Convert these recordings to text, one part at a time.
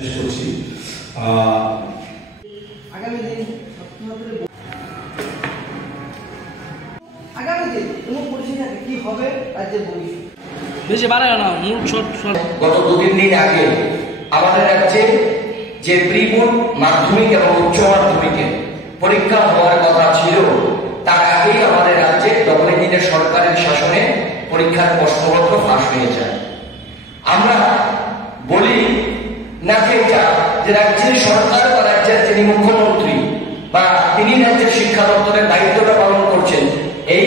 শেষ করছি। আগামী দিন এমন পরিস্থিতি কি হবে রাজ্যের ভবিষ্যৎ বেশি বাড়ে না মূল গত 2-3 দিন আগে আমাদের রাজ্যে যে প্রি বোর্ড মাধ্যমিক এবং উচ্চ মাধ্যমিকে পরীক্ষা হওয়ার কথা ছিল তার আগেই আমাদের রাজ্যে দখলের দিনের সরকারের শাসনে পরীক্ষার প্রশ্নপত্র ফাঁস হয়ে যায়। আমরা বলি না যে রাজ্যের সরকার বা রাজ্যের যিনি মুখ্যমন্ত্রী বা তিনি রাজ্যের শিক্ষা দপ্তরের দায়িত্বটা পালন করছেন, এই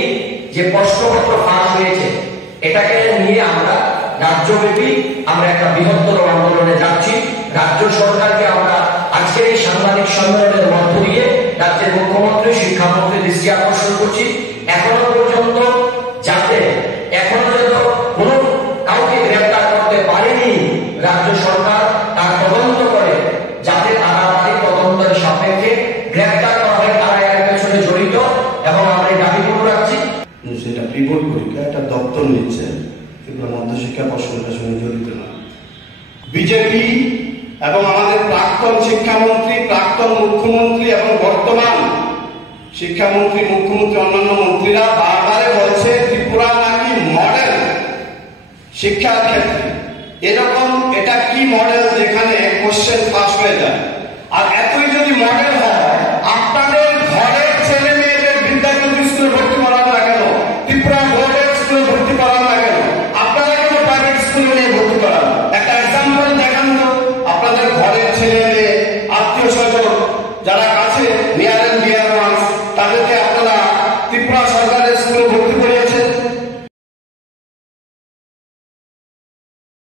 যে প্রশ্নপত্র ফাঁস হয়েছে এটাকে নিয়ে আমরা রাজ্যব্যাপী আমরা একটা বৃহত্তর আন্দোলনে যাচ্ছি। রাজ্য সরকারকে আমরা আজকের এই সাংবাদিক সম্মেলনের মধ্য দিয়ে রাজ্যের মুখ্যমন্ত্রী শিক্ষামন্ত্রী দৃষ্টি আকর্ষণ করছি, এখনো পর্যন্ত যাতে কোনো কাউকে গ্রেপ্তার করতে পারেনি রাজ্য সরকার তার তদন্ত করে, যাতে তারা তদন্তের সাপেক্ষে গ্রেপ্তার করা হয় তারা এর পেছনে জড়িত, এবং আমরা এই দাবি করে রাখছি। সেটা প্রি বোর্ড পরীক্ষা, একটা দপ্তর নিচ্ছে, কিন্তু মধ্যশিক্ষা পর্ষদের সঙ্গে জড়িত না। বিজেপি এবং আমাদের প্রাক্তন শিক্ষামন্ত্রী, প্রাক্তন মুখ্যমন্ত্রী এবং বর্তমান শিক্ষামন্ত্রী, মুখ্যমন্ত্রী, অন্যান্য মন্ত্রীরা বারবার বলছে ত্রিপুরা নাকি মডেল শিক্ষার ক্ষেত্রে। এটা কি মডেল যেখানে কোশ্চেন ফাঁস হয়ে যায়? আর এতই যদি মডেল হয়